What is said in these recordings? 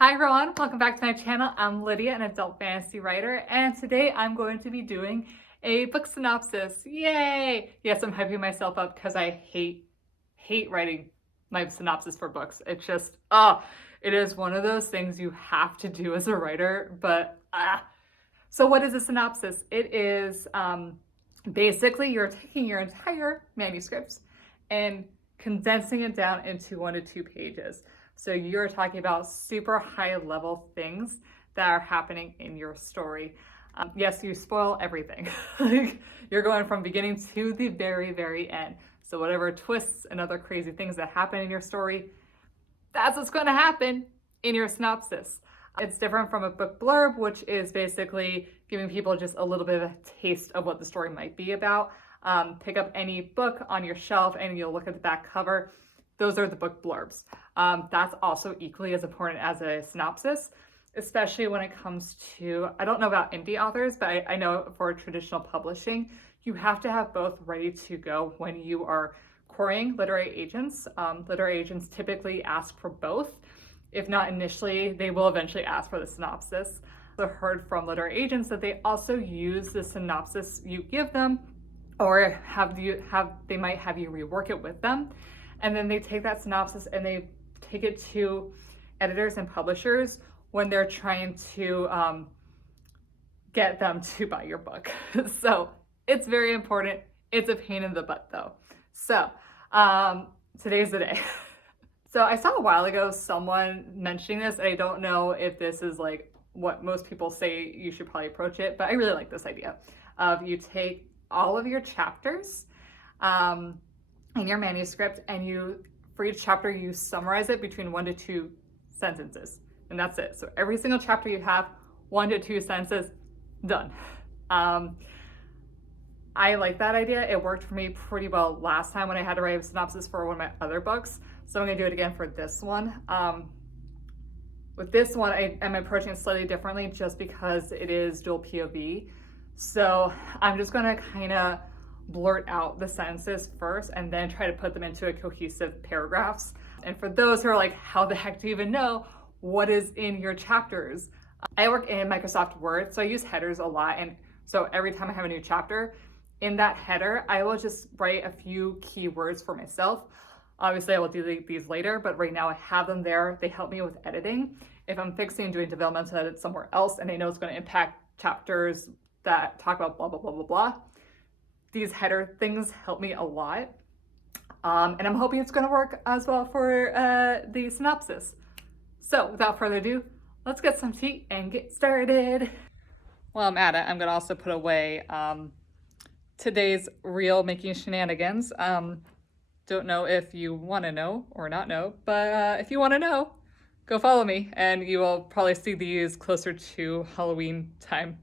Hi everyone, welcome back to my channel. I'm Lydia, an adult fantasy writer, and today I'm going to be doing a book synopsis. Yay! Yes, I'm hyping myself up because I hate writing my synopsis for books. It's just, it is one of those things you have to do as a writer, but So what is a synopsis? It is basically you're taking your entire manuscript and condensing it down into 1 to 2 pages. So you're talking about super high level things that are happening in your story. Yes, you spoil everything. You're going from beginning to the very, very end. So whatever twists and other crazy things that happen in your story, that's what's going to happen in your synopsis. It's different from a book blurb, which is basically giving people just a little bit of a taste of what the story might be about. Pick up any book on your shelf and you'll look at the back cover. Those are the book blurbs. That's also equally as important as a synopsis, especially when it comes to, I don't know about indie authors, but I know for traditional publishing, you have to have both ready to go when you are querying literary agents. Literary agents typically ask for both. If not initially, they will eventually ask for the synopsis. I've heard from literary agents that they also use the synopsis you give them, or they might have you rework it with them. And then they take that synopsis and they take it to editors and publishers when they're trying to get them to buy your book. So it's very important. It's a pain in the butt though. So today's the day. So I saw a while ago someone mentioning this, and I don't know if this is like what most people say you should probably approach it, but I really like this idea of you take all of your chapters in your manuscript, and for each chapter you summarize it between 1 to 2 sentences, and that's it. So every single chapter you have 1 to 2 sentences, done. I like that idea. It worked for me pretty well last time when I had to write a synopsis for one of my other books. So I'm gonna do it again for this one. With this one, I'm approaching it slightly differently just because it is dual POV. So I'm just gonna kind of blurt out the sentences first and then try to put them into a cohesive paragraphs. And for those who are like, how the heck do you even know what is in your chapters? I work in Microsoft Word, so I use headers a lot. And so every time I have a new chapter, in that header, I will just write a few keywords for myself. Obviously, I will do these later, but right now I have them there. They help me with editing. If I'm fixing and doing developmental edits somewhere else and I know it's going to impact chapters that talk about blah, blah, blah, blah, blah, these header things help me a lot. And I'm hoping it's going to work as well for the synopsis. So without further ado, let's get some tea and get started. While I'm at it, I'm going to also put away today's reel making shenanigans. Don't know if you want to know or not know, but if you want to know, go follow me and you will probably see these closer to Halloween time.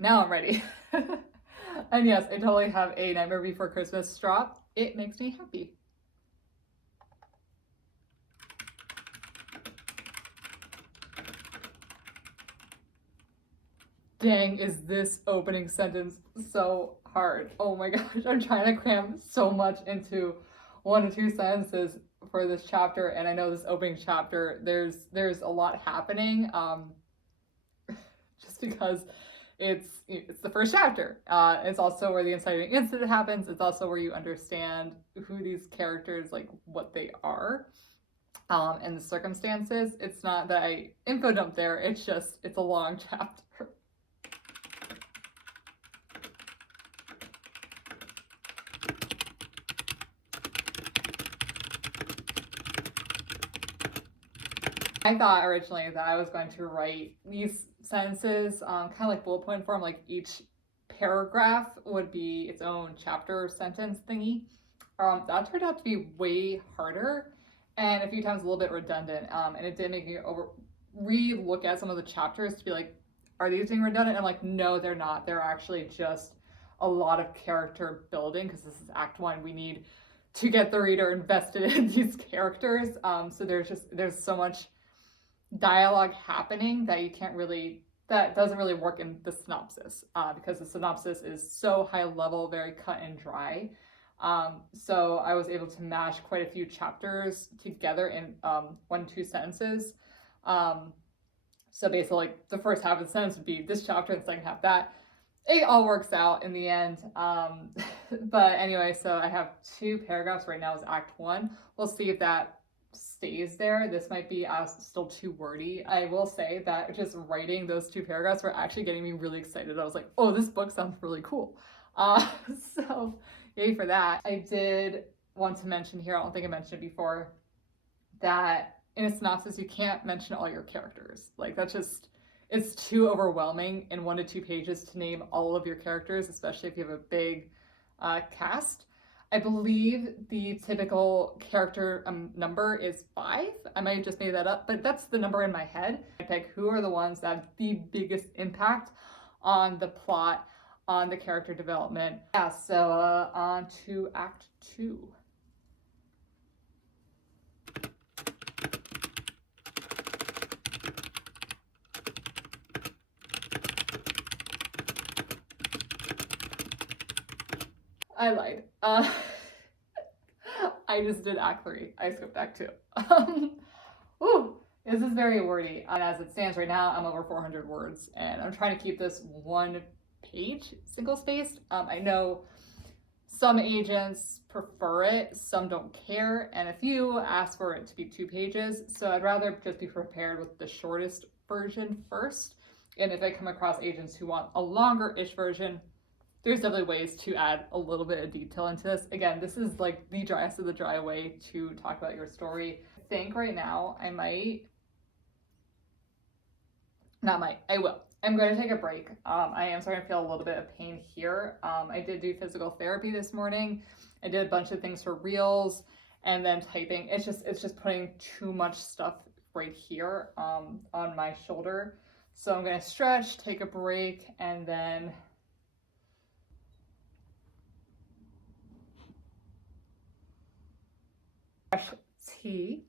Now I'm ready. And yes, I totally have a Nightmare Before Christmas straw. It makes me happy. Dang, is this opening sentence so hard. Oh my gosh, I'm trying to cram so much into 1 to 2 sentences for this chapter, and I know this opening chapter, there's a lot happening, just because it's the first chapter. It's also where the inciting incident happens. It's also where you understand who these characters, like what they are, and the circumstances. It's not that I info dump there, it's just, it's a long chapter. I thought originally that I was going to write these sentences kind of like bullet point form, like each paragraph would be its own chapter or sentence thingy. That turned out to be way harder and a few times a little bit redundant, and it did make me re-look at some of the chapters to be like, are these being redundant? And I'm like, no, they're not. They're actually just a lot of character building because this is Act 1. We need to get the reader invested in these characters. So there's so much dialogue happening that that doesn't really work in the synopsis because the synopsis is so high level, very cut and dry. So I was able to mash quite a few chapters together in 1-2 sentences. So basically, like, the first half of the sentence would be this chapter, and the second half that. It all works out in the end. But anyway, so I have 2 paragraphs right now is Act 1. We'll see if that stays there. This might be still too wordy. I will say that just writing those 2 paragraphs were actually getting me really excited. I was like, oh, this book sounds really cool. So yay for that. I did want to mention here, I don't think I mentioned it before, that in a synopsis, you can't mention all your characters. Like, that's just, it's too overwhelming in 1 to 2 pages to name all of your characters, especially if you have a big cast. I believe the typical character number is 5. I might have just made that up, but that's the number in my head. I pick who are the ones that have the biggest impact on the plot, on the character development. Yeah, so on to Act 2. I lied. I just did Act 3. I skipped Act 2. Ooh, this is very wordy. And as it stands right now, I'm over 400 words, and I'm trying to keep this 1 page single-spaced. I know some agents prefer it, some don't care, and a few ask for it to be 2 pages. So I'd rather just be prepared with the shortest version first. And if I come across agents who want a longer-ish version, there's definitely ways to add a little bit of detail into this. Again, this is like the driest of the dry way to talk about your story. I think right now I will. I'm going to take a break. I am starting to feel a little bit of pain here. I did do physical therapy this morning. I did a bunch of things for reels and then typing. It's just putting too much stuff right here on my shoulder. So I'm going to stretch, take a break, and then tea.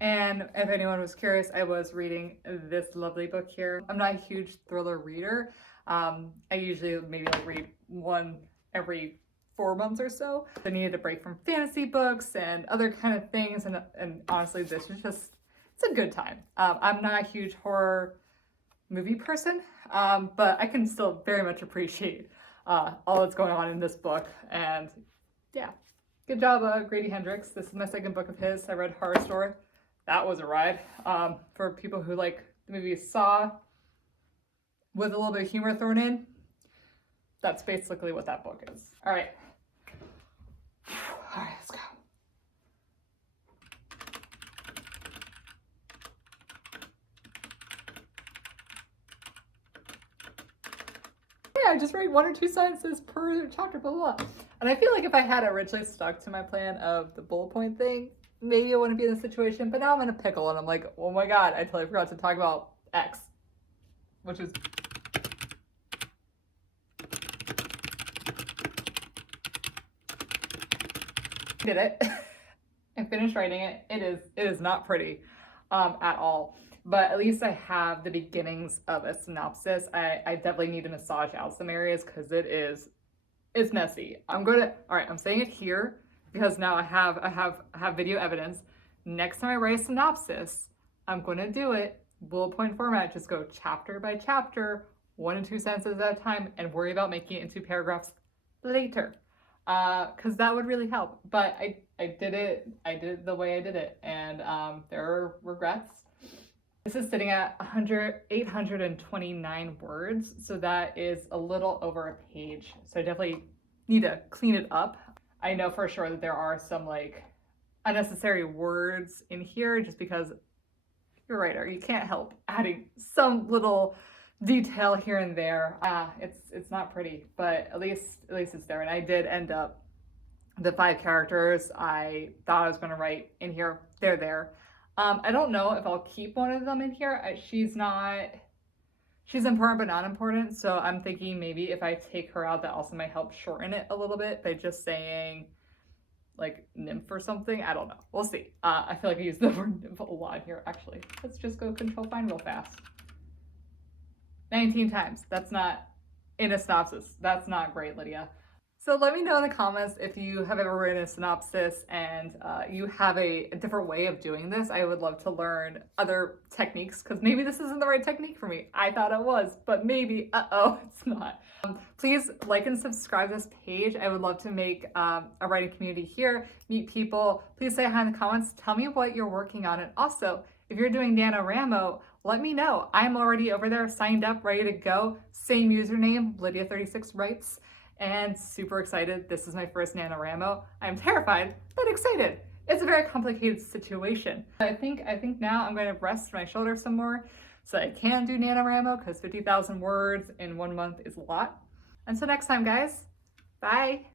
And if anyone was curious, I was reading this lovely book here. I'm not a huge thriller reader. I usually maybe read 1 every 4 months or so. I needed a break from fantasy books and other kind of things, and honestly, this is just, it's a good time. I'm not a huge horror movie person, but I can still very much appreciate all that's going on in this book, and yeah. Good job, Grady Hendrix. This is my 2nd book of his. I read Horror Store. That was a ride. For people who like the movie Saw with a little bit of humor thrown in, that's basically what that book is. All right. All right, let's go. Yeah, I just write 1 or 2 sentences per chapter, blah, blah, blah. And I feel like if I had originally stuck to my plan of the bullet point thing, maybe I wouldn't be in this situation, but now I'm in a pickle and I'm like, oh my God, I totally forgot to talk about X, which is... I did it. I finished writing it. It is not pretty at all. But at least I have the beginnings of a synopsis. I definitely need to massage out some areas because it's messy. All right, I'm saying it here because now I have video evidence. Next time I write a synopsis, I'm going to do it bullet point format. Just go chapter by chapter, 1 and 2 sentences at a time, and worry about making it into paragraphs later. Because that would really help. But I did it the way I did it, and there are regrets. This is sitting at 829 words, so that is a little over a page. So I definitely need to clean it up. I know for sure that there are some like unnecessary words in here just because you're a writer. You can't help adding some little detail here and there. It's not pretty, but at least it's there. And I did end up the 5 characters I thought I was going to write in here. They're there. I don't know if I'll keep one of them in here. She's she's important but not important. So I'm thinking maybe if I take her out, that also might help shorten it a little bit by just saying like nymph or something. I don't know. We'll see. I feel like I use the word nymph a lot here, actually. Let's just go control find real fast. 19 times. That's not in a synopsis. That's not great, Lydia. So let me know in the comments if you have ever written a synopsis and you have a different way of doing this. I would love to learn other techniques because maybe this isn't the right technique for me. I thought it was, but maybe, it's not. Please like and subscribe to this page. I would love to make a writing community here, meet people. Please say hi in the comments. Tell me what you're working on. And also, if you're doing NaNoWriMo, let me know. I'm already over there, signed up, ready to go. Same username, Lydia36Writes. And super excited. This is my first NaNoWriMo. I'm terrified, but excited. It's a very complicated situation. I think now I'm going to rest my shoulder some more so I can do NaNoWriMo because 50,000 words in 1 month is a lot. Until next time, guys. Bye.